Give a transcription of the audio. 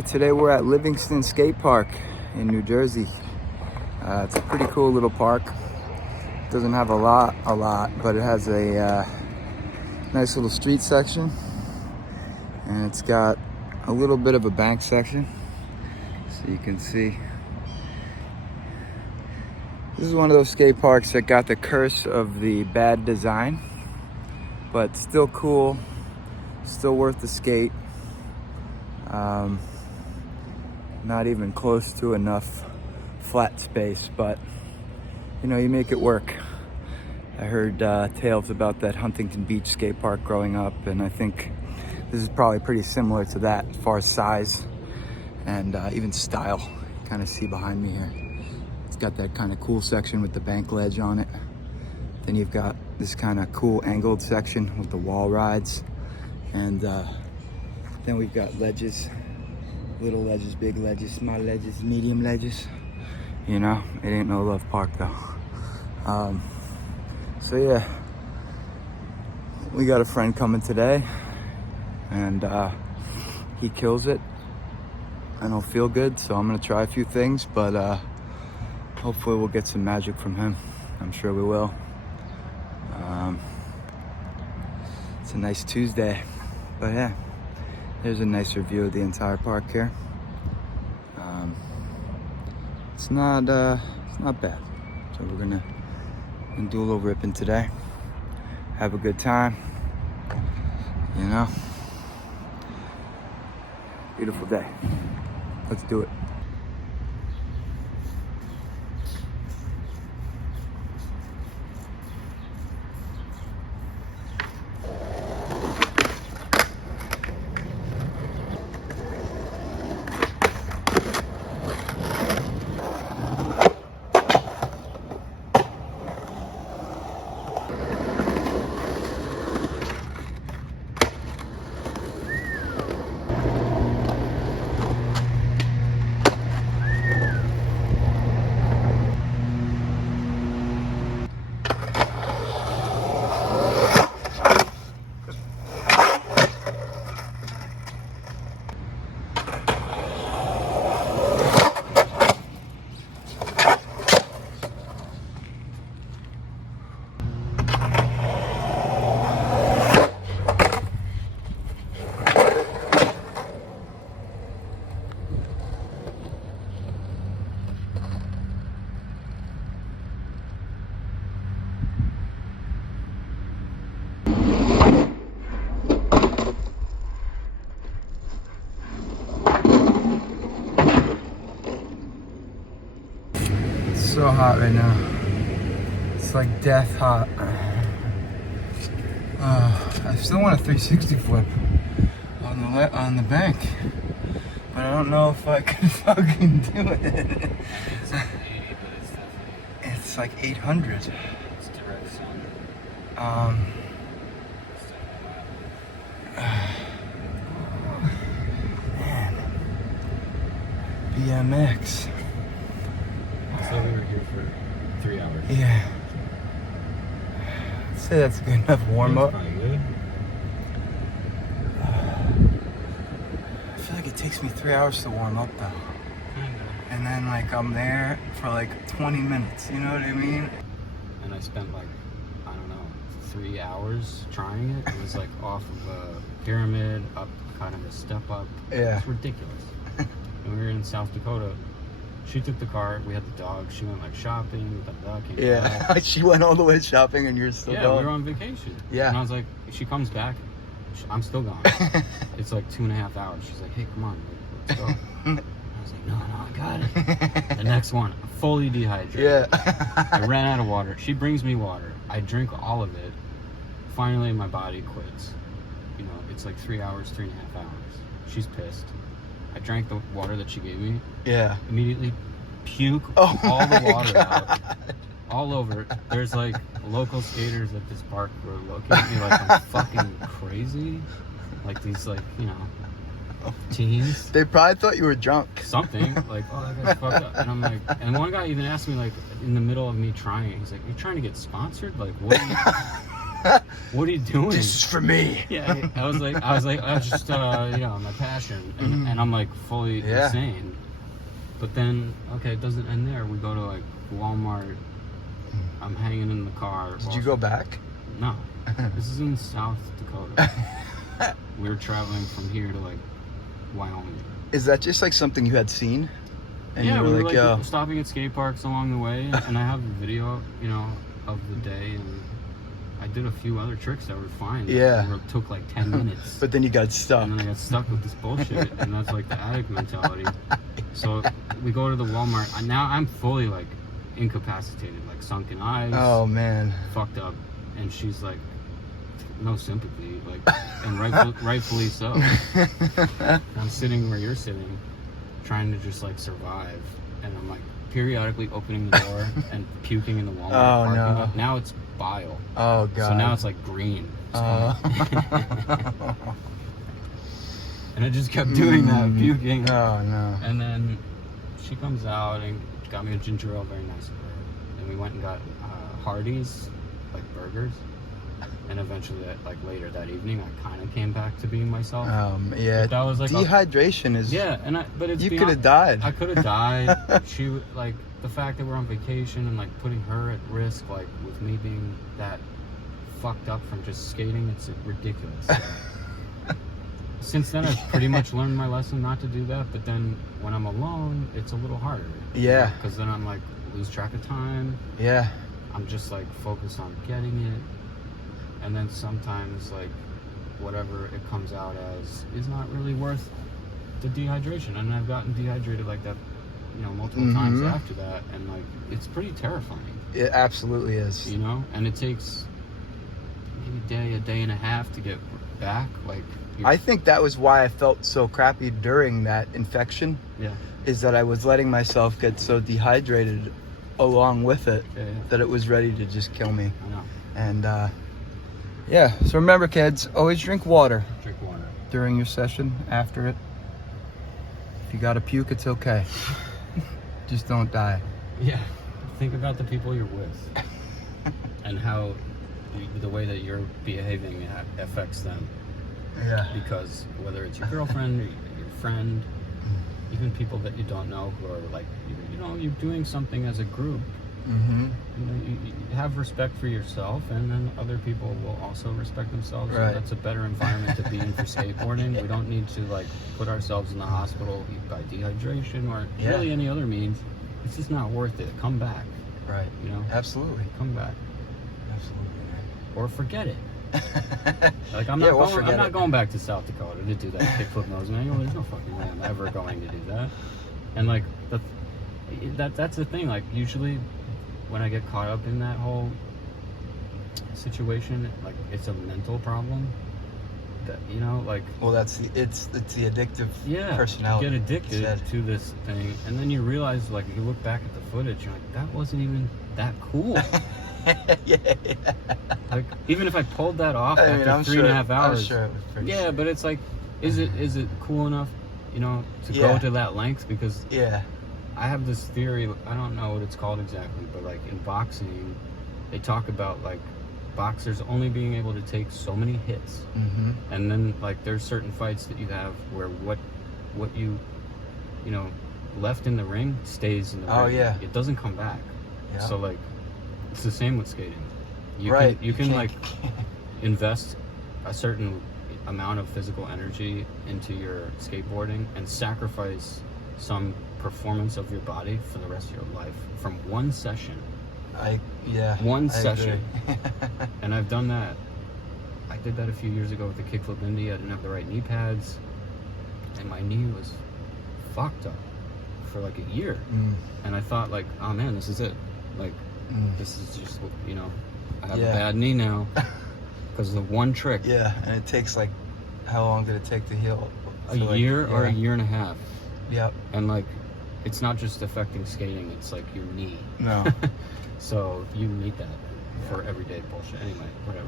right, today we're at Livingston Skatepark in New Jersey. It's a pretty cool little park. It doesn't have a lot, but it has a nice little street section, and it's got a little bit of a bank section, so you can see. This is one of those skate parks that got the curse of the bad design, but still cool, still worth the skate. Not even close to enough flat space, but you know, you make it work. I heard tales about that Huntington Beach skate park growing up, and I think this is probably pretty similar to that as far as size and even style. You kind of see behind me here. It's got that kind of cool section with the bank ledge on it. Then you've got this kind of cool angled section with the wall rides, and then we've got ledges, little ledges, big ledges, small ledges, medium ledges. You know, it ain't no love park though. So yeah, we got a friend coming today, and he kills it. I don't feel good, so I'm gonna try a few things, but hopefully we'll get some magic from him. I'm sure we will. It's a nice Tuesday, but yeah, there's a nicer view of the entire park here. It's not bad. So we're gonna do a little ripping today. Have a good time. You know, beautiful day. Let's do it. So hot right now. It's like death hot. I still want a 360 flip on the bank, but I don't know if I can fucking do it. It's like 800. It's direct sound. Man, BMX. So we were here for 3 hours. Yeah. I'd say that's a good enough warm up. Probably good. I feel like it takes me 3 hours to warm up though. And then like I'm there for like 20 minutes, you know what I mean? And I spent like, I don't know, 3 hours trying it. It was like off of a pyramid, up kind of a step up. Yeah. It's ridiculous. And we were in South Dakota. She took the car, we had the dog, she went like shopping, came Yeah, back. she went all the way shopping and you're still Yeah, going. we were on vacation. Yeah. And I was like, she comes back, I'm still gone. It's like 2.5 hours. She's like, hey, come on, let's go. I was like, no, I got it. The next one, I'm fully dehydrated. Yeah. I ran out of water. She brings me water. I drink all of it. Finally, my body quits. You know, it's like 3 hours, 3.5 hours. She's pissed. I drank the water that she gave me. Yeah. Immediately puke Oh all the water God. out. All over. There's like local skaters at this park who are looking at me like I'm fucking crazy. Like these, like, you know, teens. They probably thought you were drunk. Something. Like, oh, that guy's fucked up. And I'm like, and one guy even asked me, like, in the middle of me trying, he's like, you trying to get sponsored? Like, what are you... What are you doing? This is for me. Yeah, I was just, my passion. And I'm like fully insane. But then, okay, it doesn't end there. We go to like Walmart. I'm hanging in the car. Did you go back? No. This is in South Dakota. We were traveling from here to like Wyoming. Is that just like something you had seen? And yeah, you we were were like, stopping at skate parks along the way, and I have a video, of the day, and I did a few other tricks that were fine. That took like 10 minutes. But then you got stuck. And then I got stuck with this bullshit, and that's like the addict mentality. So we go to the Walmart, and now I'm fully like incapacitated, like sunken eyes. Oh man. Fucked up, and she's like, no sympathy, like, and rightfully so. I'm sitting where you're sitting, trying to just like survive, and I'm like periodically opening the door and puking in the Walmart parking lot. Now it's bile. Oh god. So now it's like green. And I just kept doing that, puking. Oh no. And then she comes out and got me a ginger ale, very nice of her. And we went and got Hardee's, like burgers. And eventually, like later that evening, I kind of came back to being myself. Yeah. But that was like dehydration is. Yeah, but it's you could have died. I could have died. She like the fact that we're on vacation and like putting her at risk, like with me being that fucked up from just skating, it's ridiculous. Since then, I've pretty much learned my lesson not to do that. But then when I'm alone, it's a little harder. Yeah. Because then I'm like lose track of time. Yeah. I'm just like focused on getting it. And then sometimes, like, whatever it comes out as is not really worth the dehydration. And I've gotten dehydrated like that, multiple times after that. And, like, it's pretty terrifying. It absolutely is. And it takes maybe a day and a half to get back. Like, I think that was why I felt so crappy during that infection. Yeah. Is that I was letting myself get so dehydrated along with it that it was ready to just kill me. I know. And, yeah, so remember kids, always drink water. Drink water. During your session, after it. If you gotta puke, it's okay. Just don't die. Yeah, think about the people you're with. And how the way that you're behaving affects them. Yeah. Because whether it's your girlfriend or your friend, even people that you don't know who are like, you're doing something as a group. You have respect for yourself, and then other people will also respect themselves. Right. And that's a better environment to be in for skateboarding. We don't need to like put ourselves in the hospital by dehydration or really any other means. It's just not worth it. Come back. Right. Absolutely. Come back. Absolutely. Or forget it. Like I'm not going back to South Dakota to do that kickflip nose manual. There's no fucking way I'm ever going to do that. And like that's the thing. Like usually, when I get caught up in that whole situation, like it's a mental problem. That like. Well, it's the addictive personality. You get addicted to this thing, and then you realize, like, you look back at the footage, you're like, that wasn't even that cool. Yeah. Like, even if I pulled that off after 3.5 hours. I'm sure it was pretty. Yeah, but it's like, is it cool enough, to go to that length? Because I have this theory, I don't know what it's called exactly, but like in boxing, they talk about like boxers only being able to take so many hits. And then like there's certain fights that you have where what you left in the ring stays in the ring. Oh yeah. It doesn't come back. Yeah. So like it's the same with skating. You can like invest a certain amount of physical energy into your skateboarding and sacrifice some performance of your body for the rest of your life from one session. One session. And I've done that. I did that a few years ago with the kickflip Indy. I didn't have the right knee pads, and my knee was fucked up for like a year. And I thought like, oh man, this is it. Like, this is just I have a bad knee now because of the one trick. Yeah, and it takes like, how long did it take to heal? A year or a year and a half. Yep. And like, it's not just affecting skating, it's like your knee. No. So you need that for everyday bullshit. Anyway, whatever.